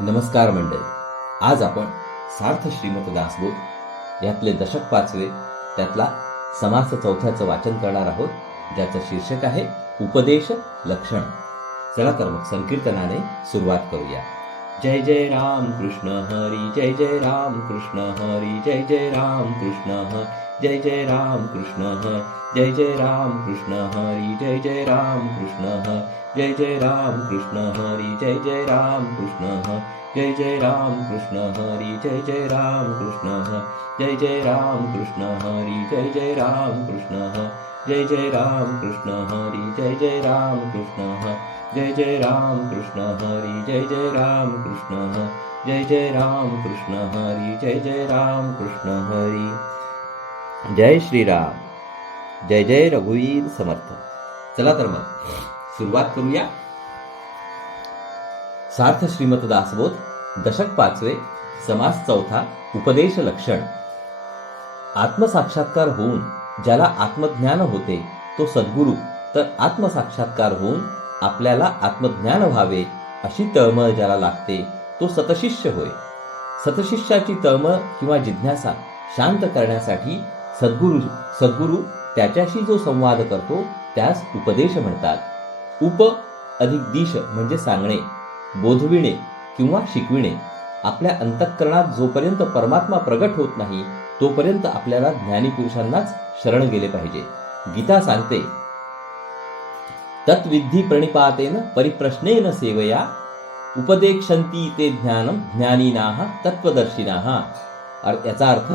नमस्कार मंडळी. आज आपण सार्थ श्रीमत दासबोध यातले दशक 5वे त्यातला समास चौथ्याचं वाचन करणार आहोत, ज्याचं शीर्षक आहे उपदेश लक्षण. चला तर मग संकीर्तनाने सुरुवात करूया. जय जय राम कृष्ण हरी, जय जय राम कृष्ण हरी, जय जय राम कृष्ण हरी, जय जय राम कृष्ण हरी, जय जय राम कृष्ण हरी, जय जय राम कृष्ण हरी, जय जय राम कृष्ण हरी, जय जय राम कृष्ण हरी, जय जय राम कृष्ण हरी, जय जय राम कृष्ण हरी, जय जय राम कृष्ण हरी, जय जय राम कृष्ण हरी, जय जय राम कृष्ण हरी, जय जय राम कृष्ण हरी, जय जय राम कृष्ण हरी, जय जय राम कृष्ण हरी, जय जय राम कृष्ण हरी, जय जय राम कृष्ण हरी. जय श्रीराम. जय जय रघुवीर समर्थ. चला तर मग सुरुवात करूया. सार्थ श्रीमत दासबोध दशक 5वे समास चौथा उपदेश लक्षण. आत्मसाक्षात्कार होऊन ज्याला आत्मज्ञान होते तो सद्गुरू, तर आत्मसाक्षात्कार होऊन आपल्याला आत्मज्ञान व्हावे अशी तळमळ ज्याला लागते तो सतशिष्य होय. सतशिष्याची तळमळ किंवा जिज्ञासा शांत करण्यासाठी सद्गुरू त्याच्याशी जो संवाद करतो त्यास उपदेश म्हणतात. उप अधिक दिश म्हणजे सांगणे, बोधविणे किंवा शिकविणे. आपल्या अंतःकरणात जोपर्यंत परमात्मा प्रगट होत नाही तोपर्यंत आपल्याला ज्ञानी पुरुषांनाच शरण गेले पाहिजे. गीता सांगते, तत्विधी प्रणिपातेन परिप्रश्नेन सेवया उपदेक्षन्ति ते ज्ञानम ज्ञानीनाः तत्वदर्शिनाः. याचा अर्थ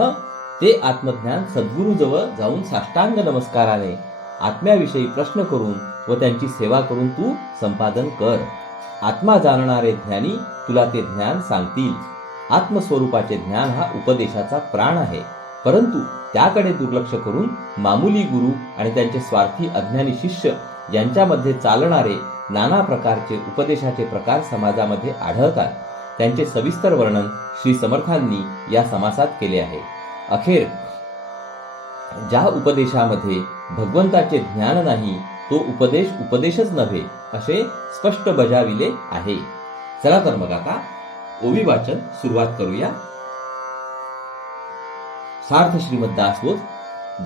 ते आत्मज्ञान सद्गुरूजवळ जाऊन साष्टांग नमस्काराने आत्म्याविषयी प्रश्न करून व त्यांची सेवा करून तू संपादन कर. आत्मा जाणणारे ज्ञानी तुला ते ज्ञान सांगतील. आत्मस्वरूपाचे ज्ञान हा उपदेशाचा प्राण आहे, परंतु त्याकडे दुर्लक्ष करून मामुली गुरु आणि त्यांचे स्वार्थी अज्ञानी शिष्य यांच्यामध्ये चालणारे नाना प्रकारचे उपदेशाचे प्रकार समाजामध्ये आढळतात. त्यांचे सविस्तर वर्णन श्री समर्थांनी या समासात केले आहे. अखेर ज्या उपदेशामध्ये भगवंताचे ज्ञान नाही तो उपदेश उपदेशच नव्हे असे स्पष्ट बजाविले आहे. चला तर मग आता ओवी वाचन सुरुवात करूया. सार्थ श्रीमद दासबोध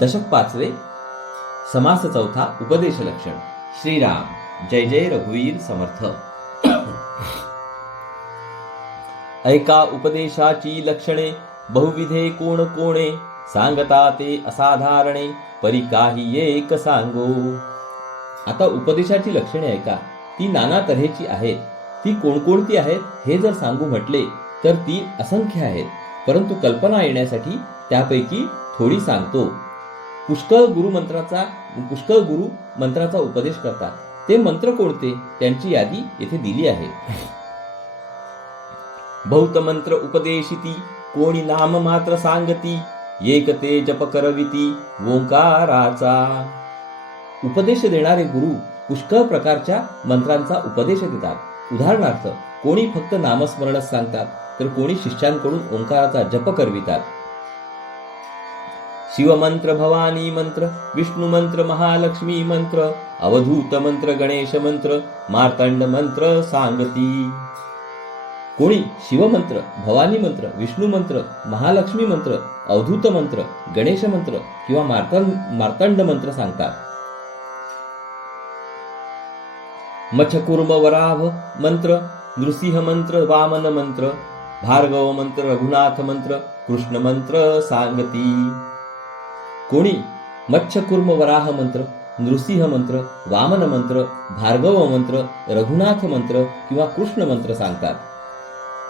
दशक 5वे समास चौथा उपदेश लक्षण. श्रीराम. जय जय रघुवीर समर्थ. ऐका उपदेशाची लक्षणे बहुविधे कोण कोणे, सांगता ते असाधारणे परी काही एक सांगो. आता उपदेशाची लक्षणे ऐका, ती नाना तऱ्हेची आहेत. ती कोणकोणती आहेत हे जर सांगू म्हटले तर ती असंख्य आहेत, परंतु कल्पना येण्यासाठी त्यापैकी थोडी सांगतो. पुष्कळ गुरु मंत्राचा उपदेश करतात. ते मंत्र कोणते त्यांची यादी येथे दिली आहे. बहुत मंत्र उपदेशिती कोणी नाम मात्र सांगती, एक ते जप करविती ओंकाराचा. उपदेश देणारे गुरु पुष्कळ प्रकारच्या मंत्रांचा उपदेश देतात. उदाहरणार्थ कोणी फक्त नामस्मरणच सांगतात, तर कोणी शिष्यांकडून ओंकाराचा जप करवितात. शिवमंत्र, भवानी मंत्र, विष्णू मंत्र, महालक्ष्मी मंत्र, अवधूत मंत्र, गणेश मंत्र, मार्तंड मंत्र सांगती. कोणी शिवमंत्र, भवानी मंत्र, विष्णू मंत्र, महालक्ष्मी मंत्र, अवधूत मंत्र, गणेश मंत्र किंवा मार्तंड मंत्र सांगतात. मच्छकुर्म वराह मंत्र, नृसिंह मंत्र, वामन मंत्र, भार्गव मंत्र, रघुनाथ मंत्र, कृष्ण मंत्र सांगती. कोणी मच्छकुर्म वराह मंत्र, नृसिंह मंत्र, वामन मंत्र, भार्गव मंत्र, रघुनाथ मंत्र किंवा कृष्ण मंत्र सांगतात.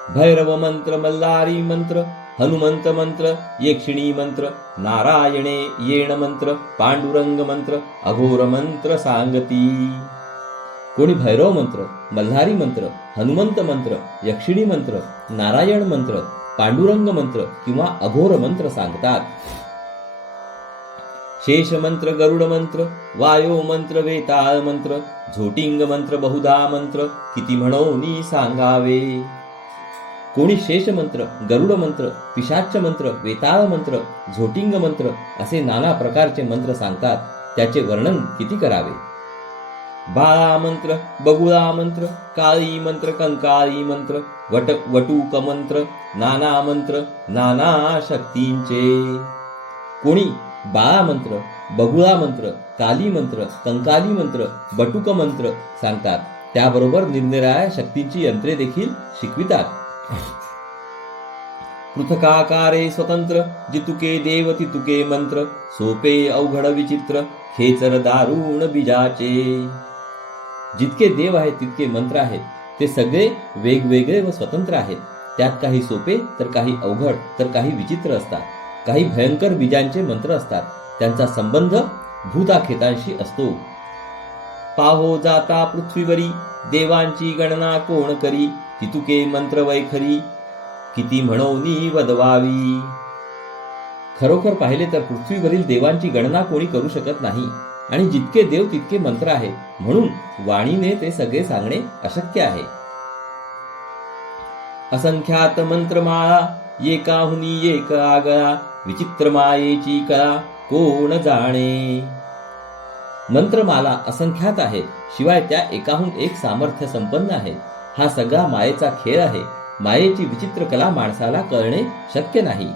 भैरव मंत्र, मल्हारी मंत्र, हनुमंत मंत्र, यक्षिणी मंत्र, नारायणे येण मंत्र, पांडुरंग मंत्र, अघोर मंत्र सांगती. कोणी भैरव मंत्र, मल्हारी मंत्र, हनुमंत मंत्र, यक्षिणी मंत्र, नारायण मंत्र, पांडुरंग मंत्र किंवा अघोर मंत्र सांगतात. शेष मंत्र, गरुड मंत्र, वायो मंत्र, वेताळ मंत्र, झोटिंग मंत्र, बहुधा मंत्र, किती म्हणोनी सांगावे. कोणी शेष मंत्र, गरुड मंत्र, पिशाच मंत्र, वेताळ मंत्र, झोटिंग मंत्र असे नाना प्रकारचे मंत्र सांगतात. त्याचे वर्णन किती करावे. बाळा मंत्र, बगुळा मंत्र, काळी मंत्र, कंकाळी मंत्र, वटूक मंत्र, नाना मंत्र, नाना शक्तींचे. कोणी बाळा मंत्र, बगुळा मंत्र, काली मंत्र, कंकाली मंत्र, बटुक मंत्र सांगतात. त्याबरोबर निरनिराळ्या शक्तींची यंत्रे देखील शिकवितात. पृथकाकारे स्वतंत्र, जितुके देव तितुके मंत्र, सोपे अवघड विचित्र, खेचर दारुण बीजाचे. जितके देव आहेत तितके मंत्र आहेत. ते सगळे वेगवेगळे व स्वतंत्र आहेत. त्यात काही सोपे तर काही अवघड तर काही विचित्र असतात. काही भयंकर बीजांचे मंत्र असतात. त्यांचा संबंध भूताखेतांशी असतो. पाहो जाता पृथ्वीवरी, देवांची गणना कोण करी, तितुके मंत्र वैखरी, किती म्हणोनी वदवावी. खरोखर पाहिले तर पृथ्वीवरील देवांची गणना कोणी करू शकत नाही आणि जितके देव तितके मंत्र आहेत, म्हणून वाणीने ते सगळे सांगणे अशक्य आहे. असंख्यात मंत्रमाळा, एकाहुनी एक आगळा, विचित्र मायेची कळा कोण जाणे. मंत्रमाला असंख्यात आहेत, शिवाय त्या एकाहून एक सामर्थ्य संपन्न आहेत. हा सगळा मायेचा खेळ आहे. मायेची विचित्र कला माणसाला कळणे शक्य नाही.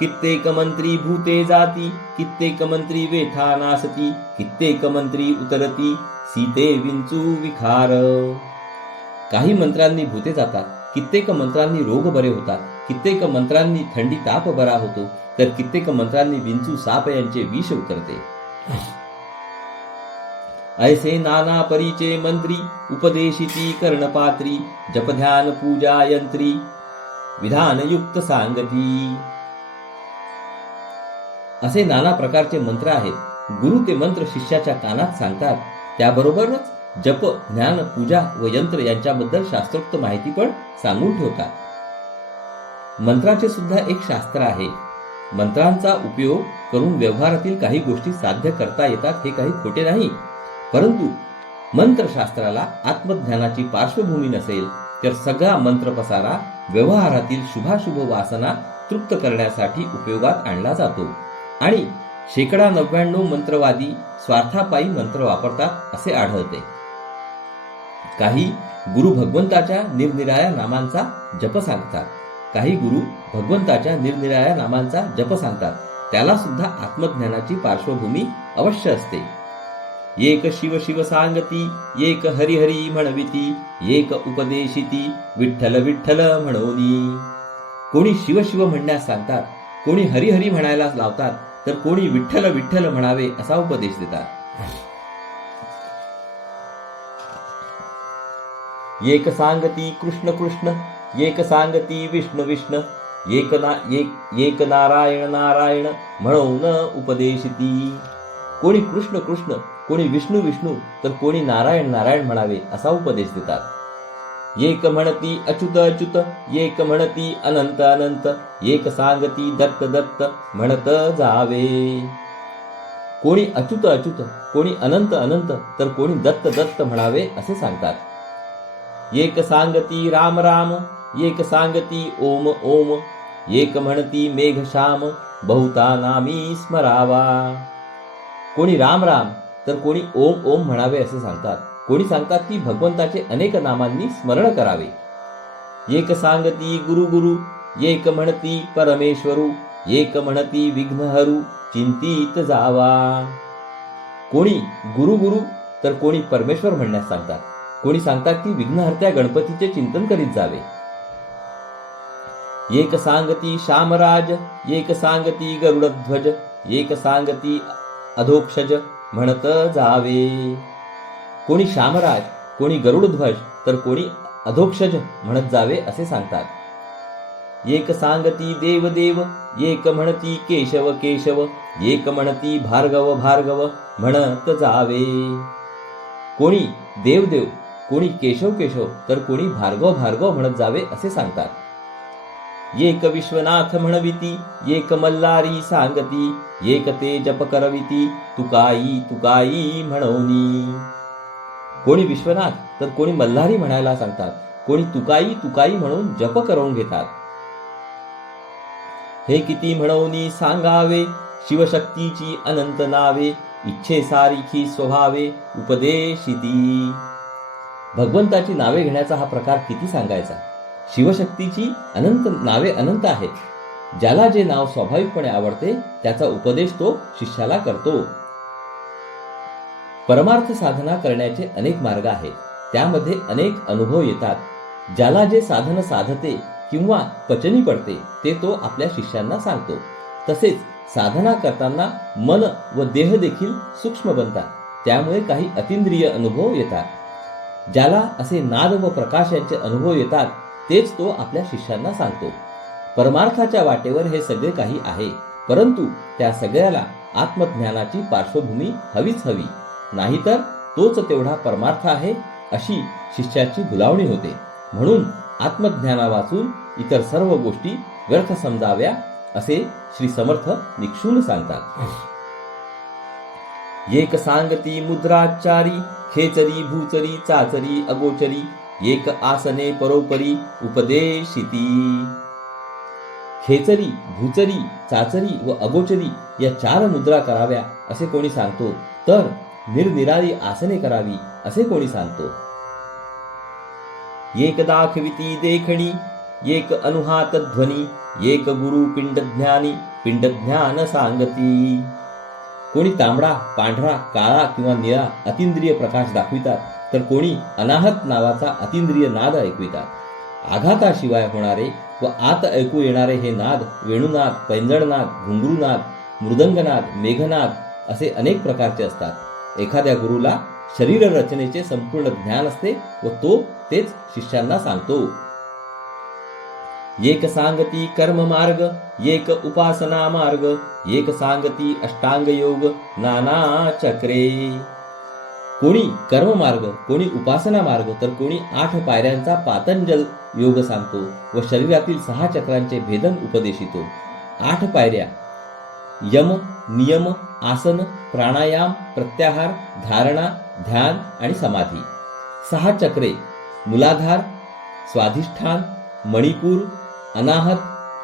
कित्येक मंत्री भूते जाती, कित्येक मंत्री वेठा नासती, कित्येक मंत्री उतरती, सीते विंचू विखार. काही मंत्रांनी भूते जातात, कित्येक मंत्रांनी रोग बरे होतात, कित्येक मंत्रांनी थंडी ताप बरा होतो, तर कित्येक मंत्रांनी विंचू साप यांचे विष उतरते. ऐसे नाना परीचे मंत्री, उपदेशिती कर्णपात्री, जपध्यान पूजा यंत्री, विधानयुक्त सांगती. असे नाना प्रकारचे मंत्र आहेत. गुरु ते मंत्र शिष्याच्या कानात सांगतात. त्याबरोबरच जप, ज्ञान, पूजा व यंत्र यांच्याबद्दल शास्त्रोक्त माहिती पण सांगून ठेवतात. मंत्राचे सुद्धा एक शास्त्र आहे. मंत्रांचा उपयोग करून व्यवहारातील काही गोष्टी साध्य करता येतात हे काही खोटे नाही. परंतु मंत्रशास्त्राला आत्मज्ञानाची पार्श्वभूमी नसेल तर सगळा मंत्रपसारा व्यवहारातील शुभाशुभ वासना तृप्त करण्यासाठी उपयोगात आणला जातो आणि 99% मंत्रवादी स्वार्थापायी मंत्र वापरतात असे आढळते. काही गुरु भगवंताच्या निरनिराळ्या नामांचा जप सांगतात. काही गुरु भगवंताच्या निरनिराळ्या नामांचा जप सांगतात. त्याला सुद्धा आत्मज्ञानाची पार्श्वभूमी अवश्य असते. एक शिव शिव सांगती, एक हरी हरी म्हणविती, एक उपदेशिती, विठ्ठल विठ्ठल म्हणोनी. कोणी शिव शिव म्हणण्यास सांगतात, कोणी हरी हरी म्हणायला लावतात, तर कोणी विठ्ठल विठ्ठल म्हणावे असा उपदेश देतात. एक सांगती कृष्ण कृष्ण, एक सांगती विष्णू विष्णू, एक नारायण नारायण म्हणून उपदेशिती. कोणी कृष्ण कृष्ण, कोणी विष्णू विष्णू, तर कोणी नारायण नारायण म्हणावे असा उपदेश देतात. एक म्हणती अच्युत अच्युत, एक म्हणती अनंत अनंत, एक सांगती दत्त दत्त म्हणत जावे. कोणी अच्युत अच्युत, कोणी अनंत अनंत, तर कोणी दत्त दत्त म्हणावे असे सांगतात. एक सांगती राम राम, एक सांगती ओम ओम, एक म्हणती मेघ श्याम बहुता नामी स्मरावा. कोणी राम राम तर कोणी ओम ओम म्हणावे असे सांगतात. कोणी सांगतात की भगवंताचे अनेक नामांनी स्मरण करावे. एक सांगती गुरु गुरु, एक म्हणती परमेश्वरू, एक म्हणती विघ्नहरू चिंतित जावा. कोणी गुरु गुरु तर कोणी परमेश्वर म्हणण्यास सांगतात. कोणी सांगतात की विघ्नहर्त्या गणपतीचे चिंतन करीत जावे. एक सांगती श्यामराज, एक सांगती गरुडध्वज, एक सांगती अधोक्षज म्हणत जावे. कोणी श्यामराज, कोणी गरुडध्वज तर कोणी अधोक्षज म्हणत जावे असे सांगतात. एक सांगती देवदेव, एक म्हणती केशव केशव, एक म्हणती भार्गव भार्गव म्हणत जावे. कोणी देवदेव, कोणी केशव केशव तर कोणी भार्गव भार्गव म्हणत जावे असे सांगतात. एक विश्वनाथ म्हणविती, एक मल्हारी सांगती, एक ते जप करविती, तुकाई तुकाई म्हणोनी. कोणी विश्वनाथ तर कोणी मल्हारी म्हणायला सांगतात. कोणी तुकाई तुकाई म्हणून जप करून घेतात. हे किती म्हणोनी सांगावे, शिवशक्तीची अनंत नावे, इच्छे सारिखी स्वभावे उपदेशिती. भगवंताची नावे घेण्याचा हा प्रकार किती सांगायचा. शिवशक्तीची नावे अनंत आहेत. ज्याला जे नाव स्वाभाविकपणे आवडते त्याचा उपदेश तो शिष्याला करतो. परमार्थ साधना करण्याचे अनेक मार्ग आहेत. त्यामध्ये अनेक अनुभव येतात. ज्याला जे साधन साधते किंवा पचनी पडते ते तो आपल्या शिष्यांना सांगतो. तसेच साधना करताना मन व देह देखील सूक्ष्म बनतात. त्यामुळे काही अतिंद्रिय अनुभव येतात. ज्याला असे नाद व प्रकाश यांचे अनुभव येतात तेच तो आपल्या शिष्यांना सांगतो. परमार्थाच्या वाटेवर हे सगळे काही आहे, परंतु त्या सगळ्याला आत्मज्ञानाची पार्श्वभूमी हवीच हवी, नाहीतर तोच तेवढा परमार्थ आहे अशी शिष्याची भुलावणी होते. म्हणून आत्मज्ञाना वाचून इतर सर्व गोष्टी व्यर्थ समजाव्या असे श्री समर्थ निक्षून सांगतात. एक सांगती मुद्राचारी खेचरी भूचरी चाचरी अगोचरी एक आसने परोपरी उपदेशिती. खेचरी, भूचरी, चाचरी व अगोचरी या 4 मुद्रा कराव्या असे कोणी सांगतो, तर निरनिराळी आसने करावी असे कोणी सांगतो. एक दाखविती देखणी, एक अनुहात ध्वनी, एक गुरु पिंडज्ञानी पिंडज्ञान सांगती. कोणी तांबडा, पांढरा, काळा किंवा निळा अतिंद्रिय प्रकाश दाखवितात, तर कोणी अनाहत नावाचा अतिंद्रिय नाद ऐकवितात. आघाताशिवाय होणारे व आत ऐकू येणारे हे नाद वेणुनाद, पैंजणनाद, घुंगरूनाद, मृदंगनाद, मेघनाद असे अनेक प्रकारचे असतात. एखाद्या गुरुला शरीर रचनेचे संपूर्ण ज्ञान असते व तो तेच शिष्यांना सांगतो. एक सांगती कर्म मार्ग, एक उपासना मार्ग, एक सांगती अष्टांग योग नाना चक्रे. कोणी कर्म मार्ग, कोणी उपासना मार्ग, तर कोणी 8 पायऱ्यांचा पातंजल योग सांगतो व शरीरातील 6 चक्रांचे भेदन उपदेशितो. 8 पायऱ्या यम, नियम, आसन, प्राणायाम, प्रत्याहार, धारणा, ध्यान आणि समाधी. 6 चक्रे मूलाधार, स्वाधिष्ठान, मणिपूर, अनाहत,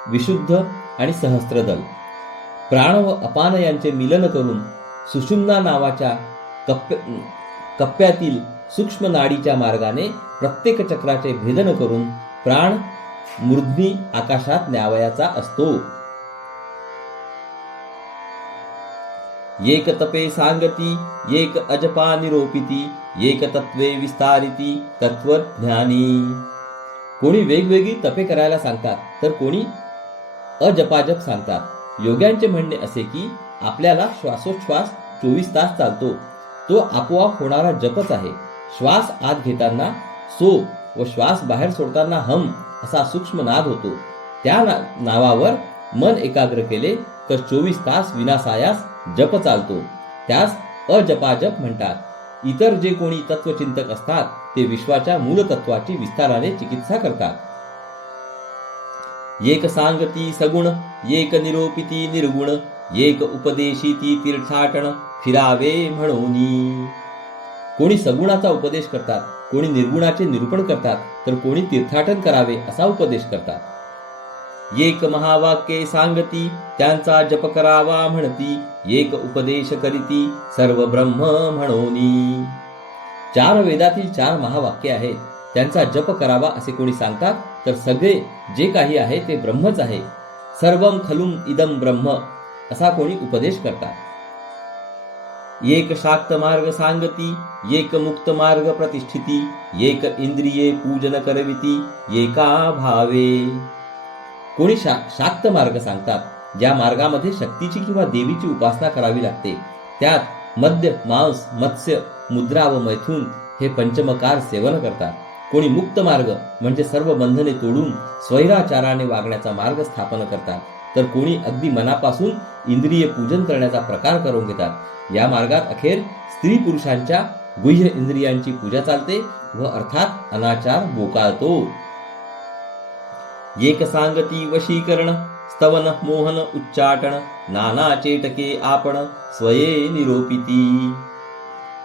विशुद्ध आणि सहस्त्रदल. प्राण व अपान यांचे मिलन करून सुषुम्ना नावाच्या कप्प्यातील सूक्ष्म नाडीच्या मार्गाने प्रत्येक चक्राचे भेदन करून प्राण मूर्ध्नी आकाशात न्यावयाचा असतो. एक तपे सांगती, एक अजपा निरोपिती, एक तत्वे विस्तारिती तत्वज्ञानी. कोणी वेगवेगळी तपे करायला सांगतात, तर कोणी अजपाजप सांगतात. योग्यांचे म्हणणे असे की आपल्याला श्वासोच्छ्वास 24 तास चालतो, तो आपोआप होणारा जपच आहे. श्वास आत घेताना सो व श्वास बाहेर सोडताना हम असा सूक्ष्म नाद होतो. त्या नावावर मन एकाग्र केले तर 24 तास विनासायास जप चालतो. त्यास अजपाजप म्हणतात. इतर जे कोणी तत्वचिंतक असतात ते विश्वाच्या मूलतत्वाची विस्ताराने चिकित्सा करतात. एक सांगती सगुण, एक निरोपिती निर्गुण, एक उपदेशिती तीर्थाटन फिरावे म्हणूनी. कोणी सगुणाचा उपदेश करतात, कोणी निर्गुणाचे निरूपण करतात, तर कोणी तीर्थाटन करावे असा उपदेश करतात. एक महावाक्ये सांगती, त्यांचा जप करावा म्हणती, एक उपदेश करीती सर्व ब्रह्म म्हणूनी. 4 वेदातील 4 महावाक्ये आहेत, त्यांचा जप करावा असे कोणी सांगतात, तर सगळे जे काही आहे ते ब्रह्मच आहे. सर्वम खलुम इदम ब्रह्म असा कोणी उपदेश करतात. एक शाक्त मार्ग सांगती, एक मुक्त मार्ग प्रतिष्ठिती, एक इंद्रिये पूजन करविती एका भावे. कोणी शाक्त मार्ग सांगतात, ज्या मार्गामध्ये शक्तीची किंवा देवीची उपासना करावी लागते. त्यात मद्य, मांस, मत्स्य, मुद्रा व मैथुन हे पंचमकार सेवन करतात. कोणी मुक्त मार्ग म्हणजे सर्व बंधने तोडून स्वैराचाराने वागण्याचा मार्ग स्थापन करतात, तर कोणी अगदी मनापासून इंद्रिय पूजन करण्याचा प्रकार करून घेतात. या मार्गात अखेर स्त्री पुरुषांच्या गुह्य इंद्रियांची पूजा चालते व अर्थात अनाचार बोकाळतो. एक सांगती वशीकरण, स्तवन, मोहन, उच्चाटन, नाना चेटके आपण स्वये निरोपिती.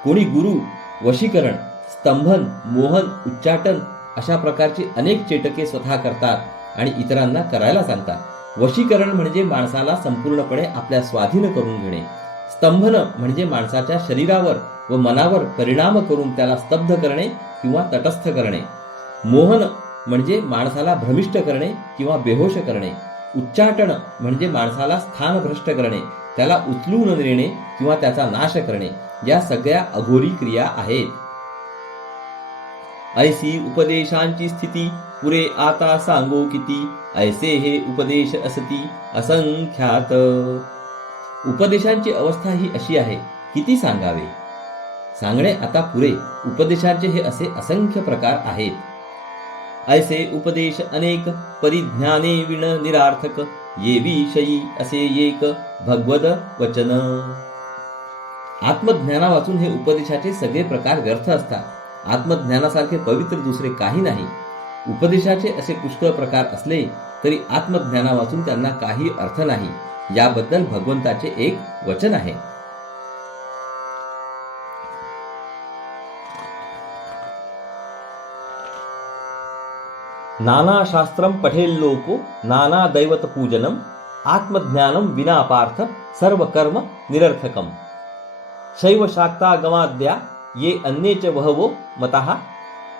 कोणी गुरु वशीकरण, स्तंभन, मोहन, उच्चाटन अशा प्रकारची अनेक चेटके स्वतः करतात आणि इतरांना करायला सांगतात. वशीकरण म्हणजे माणसाला संपूर्णपणे आपल्या स्वाधीन करून घेणे. स्तंभन म्हणजे माणसाच्या शरीरावर व मनावर परिणाम करून त्याला स्तब्ध करणे किंवा तटस्थ करणे. मोहन म्हणजे माणसाला भ्रमिष्ट करणे किंवा बेहोश करणे. उच्चाटन म्हणजे माणसाला स्थानभ्रष्ट करणे, त्याला उचलून नेणे किंवा त्याचा नाश करणे. या सगळ्या अघोरी क्रिया आहेत. ऐसी उपदेशांची स्थिती पुरे आता सांगो किती, ऐसे हे उपदेश असती असंख्यात. उपदेशांची अवस्था ही अशी आहे, किती सांगावे. सांगणे आता पुरे. उपदेशांचे हे असे असंख्य प्रकार आहेत. ऐसे उपदेश अनेक परिज्ञाने विण निरार्थक, ये विषयी असे एक भगवद वचन. आत्मज्ञाना वाचून हे उपदेशाचे सगळे प्रकार व्यर्थ असतात. आत्मज्ञानासारखे पवित्र दुसरे काही नाही. उपदेशाचे असे पुष्कळ प्रकार असले तरी आत्मज्ञाना वाचून त्यांना काही अर्थ नाही. याबद्दल भगवंताचे एक वचन आहे. नाना शास्त्रम पठेल लोको नाना दैवत पूजनम, आत्मज्ञानम विना पार्थ सर्व कर्म निरर्थकम. शैव शाक्ता गमाद्या ये अन्ये च बहवो मतः,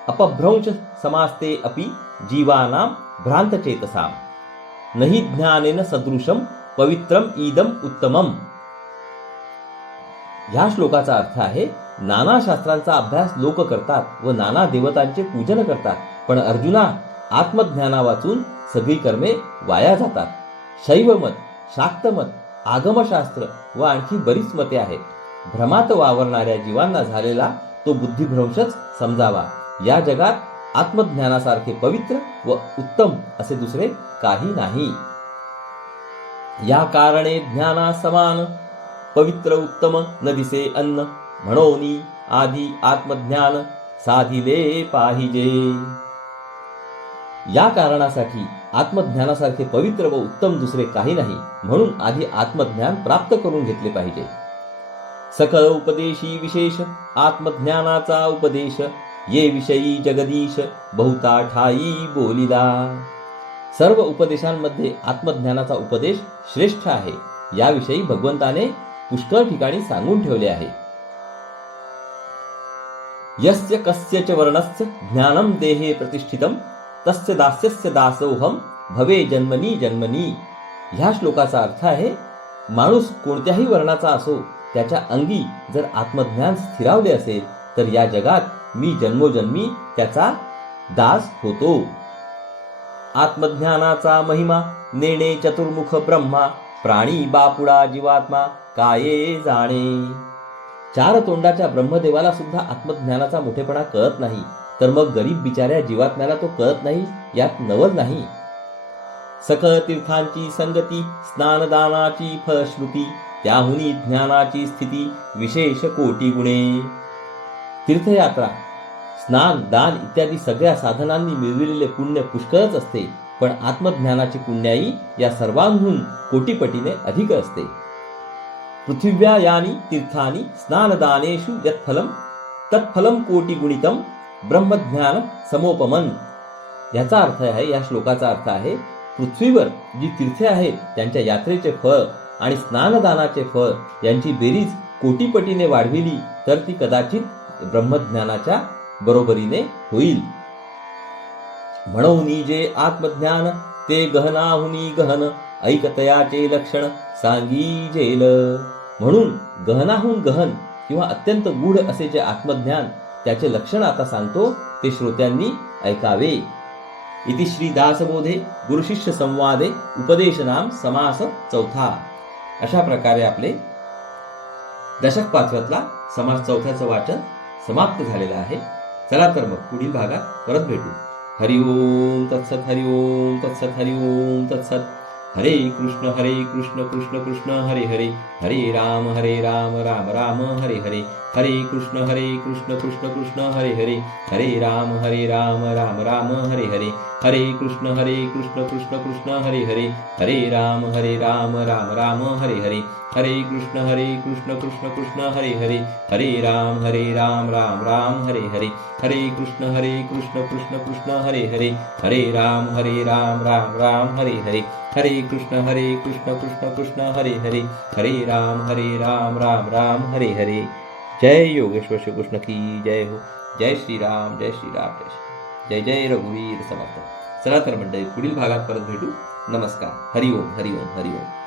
अपभ्रंश समास्ते अपि जीवानां भ्रांतचेतसाम. नहि ज्ञानेन सदृशम पवित्रम ईदम उत्तमम. या श्लोकाचा अर्थ आहे, नाना शास्त्रांचा अभ्यास लोक करतात व नाना देवतांचे पूजन करतात, पण अर्जुना आत्मज्ञाना वाचून सगळी कर्मे वाया जातात. शैवमत, शाक्तमत, आगमशास्त्र व आणखी बरीच मते आहेत. भ्रमात वावरणाऱ्या जीवांना झालेला तो बुद्धिभ्रंशच समजावा. या जगात आत्मज्ञानासारखे पवित्र व उत्तम असे दुसरे काही नाही. या कारणे ज्ञाना समान पवित्र उत्तम न दिसे अन्न, म्हणोनी आधी आत्मज्ञान साधिले पाहिजे. या कारणासाठी आत्मज्ञानासारखे पवित्र व उत्तम दुसरे काही नाही, म्हणून आधी आत्मज्ञान प्राप्त करून घेतले पाहिजे. सकळ उपदेशी विशेष आत्मज्ञानाचा उपदेश, ये विषयी जगदीश बहुता ठाई बोलिला. सर्व उपदेशांमध्ये आत्मज्ञानाचा उपदेश श्रेष्ठ आहे. याविषयी भगवंताने पुष्कळ ठिकाणी सांगून ठेवले आहे. यस्य कस्यच वर्णस्य ज्ञानम देहे प्रतिष्ठितम, तस्य दास्यस्य दासोहम भवे जन्मनी जन्मनी. ह्या श्लोकाचा अर्थ आहे, माणूस कोणत्याही वर्णाचा असो, त्याच्या अंगी जर आत्मज्ञान स्थिरावले असेल तर या जगात मी जन्मोजन्मी त्याचा दास होतो. आत्मज्ञानाचा महिमा नेणे चतुर्मुख ब्रह्मा, प्राणी बापुडा जीवात्मा काये जाणे. चार तोंडाच्या ब्रह्मदेवाला सुद्धा आत्मज्ञानाचा मोठेपणा कळत नाही, तर मग गरीब बिचाऱ्या जीवात्म्याला तो कळत नाही, यात नवल नाही. सकळ तीर्थांची संगती, स्नानदानाची फलश्रुती, त्याहुनी ज्ञानाची स्थिती विशेष कोटी गुणे. तीर्थयात्रा, स्नान, दान इत्यादी सगळ्या साधनांनी मिळविलेले पुण्य पुष्कळच असते, पण आत्मज्ञानाची पुण्याई या सर्वांहून कोटीपटीने अधिक असते. पृथिव्या यानी तीर्थानी स्नानदानेषु यत्फलम, तत्फलम कोटीगुणितम ब्रह्मज्ञान समोपमन. याचा अर्थ आहे, या श्लोकाचा अर्थ आहे, पृथ्वीवर जी तीर्थे आहेत त्यांच्या यात्रेचे फळ आणि स्नानदानाचे फळ यांची बेरीज कोटीपटीने वाढविली तर ती कदाचित ब्रह्मज्ञानाच्या बरोबरीने होईल. म्हणून जे आत्मज्ञान ते गहनाहुनी गहन, ऐकतयाचे लक्षण सांगीजेल. म्हणून गहनाहून गहन किंवा अत्यंत गूढ असे जे आत्मज्ञान, त्याचे लक्षण आता सांगतो, ते श्रोत्यांनी ऐकावे. इति श्री दासबोधे गुरुशिष्य संवादे उपदेशनाम समास चौथा. अशा प्रकारे आपले दशक पाचव्यातला समास चौथ्याचं वाचन समाप्त झालेलं आहे. चला तर मग पुढील भागात परत भेटू. हरि ओम तत्सत, हरि ओम तत्सत, हरि ओम तत्सत. हरे कृष्ण कृष्ण कृष्ण हरे हरे, हरे राम राम राम हरे हरे, हरे कृष्ण कृष्ण कृष्ण हरे हरे, हरे राम राम राम हरे हरे, हरे कृष्ण कृष्ण कृष्ण हरे हरे, हरे राम राम राम हरे हरे, हरे कृष्ण कृष्ण कृष्ण हरे हरे, हरे राम राम राम हरे हरे, हरे कृष्ण कृष्ण कृष्ण हरे हरे, हरे राम राम राम हरे हरे, हरे कृष्ण कृष्ण कृष्ण हरे हरे, हरे राम राम राम हरे हरे. जय योगेश्वर श्री कृष्ण की जय हो. जय श्रीराम जय श्रीराम जय श्री जय जय रघुवीर समर्थ. चला तर मंडळी, पुढील भागात परत भेटू. नमस्कार. हरिओम हरिओम हरिओम.